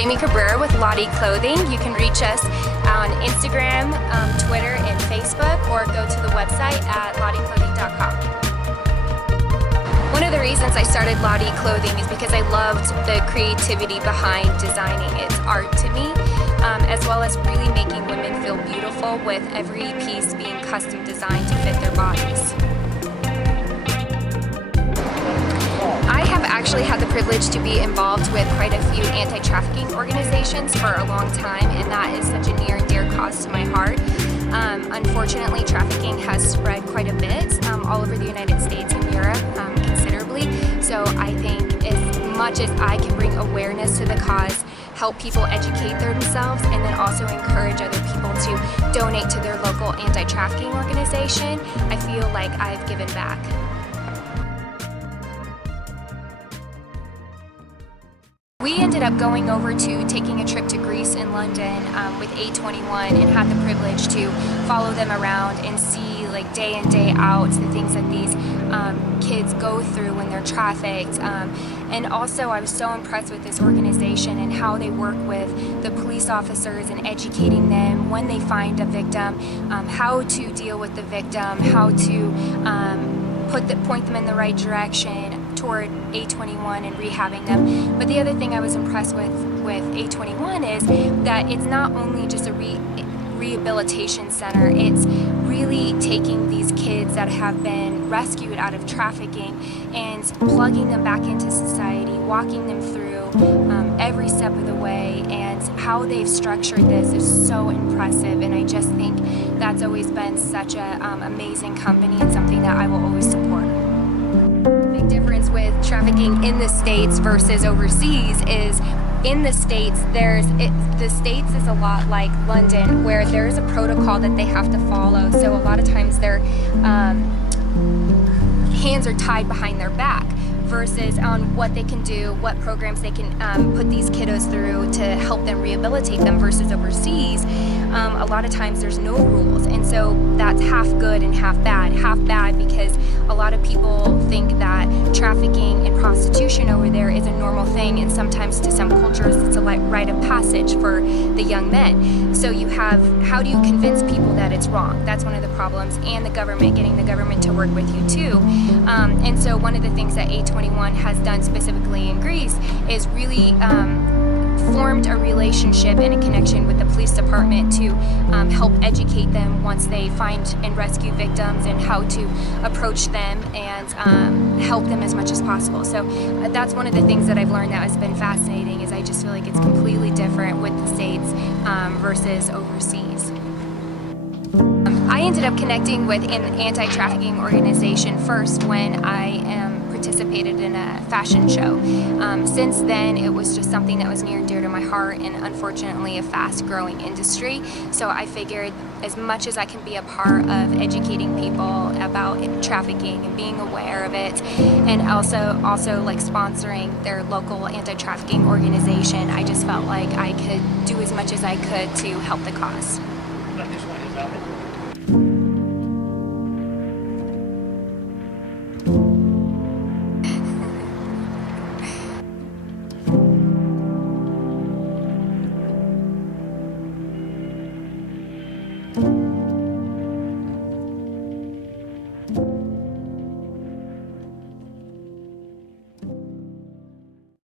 Amy Cabrera with Lotti Clothing. You can reach us on Instagram, Twitter, and Facebook, or go to the website at lotticlothing.com. One of the reasons I started Lotti Clothing is because I loved the creativity behind designing. It's art to me, as well as really making women feel beautiful with every piece being custom designed to fit their bodies. I have actually had the privilege to be involved with quite a few anti-trafficking organizations for a long time, and that is such a near and dear cause to my heart. Unfortunately, trafficking has spread quite a bit all over the United States and Europe considerably. So I think as much as I can bring awareness to the cause, help people educate themselves, and then also encourage other people to donate to their local anti-trafficking organization, I feel like I've given back. We ended up going over to taking a trip to Greece and London with A21, and had the privilege to follow them around and see like day in, day out the things that these kids go through when they're trafficked. And also I was so impressed with this organization and how they work with the police officers and educating them when they find a victim, how to deal with the victim, how to point them in the right direction toward A21 and rehabbing them. But the other thing I was impressed with A21 is that it's not only just a rehabilitation center, it's really taking these kids that have been rescued out of trafficking and plugging them back into society, walking them through every step of the way, and how they've structured this is so impressive, and I just think that's always been such an amazing company and something that I will always support. The big difference with trafficking in the States versus overseas is in the States, the States is a lot like London, where there's a protocol that they have to follow. So a lot of times their hands are tied behind their back, versus on what they can do, what programs they can put these kiddos through to help them rehabilitate them, versus overseas. A lot of times there's no rules, and so that's half good and half bad. Half bad because a lot of people think that trafficking and prostitution over there is a normal thing, and sometimes to some cultures it's a rite of passage for the young men. So you have, how do you convince people that it's wrong? That's one of the problems, and the government, getting the government to work with you too. And so one of the things that A21 has done specifically in Greece is really formed a relationship and a connection with the police department to help educate them once they find and rescue victims, and how to approach them and help them as much as possible. So that's one of the things that I've learned that has been fascinating, is I just feel like it's completely different with the States versus overseas. I ended up connecting with an anti-trafficking organization first when I participated in a fashion show. Since then, it was just something that was near and dear to my heart, and unfortunately a fast-growing industry. So I figured as much as I can be a part of educating people about trafficking and being aware of it, and also like sponsoring their local anti-trafficking organization, I just felt like I could do as much as I could to help the cause.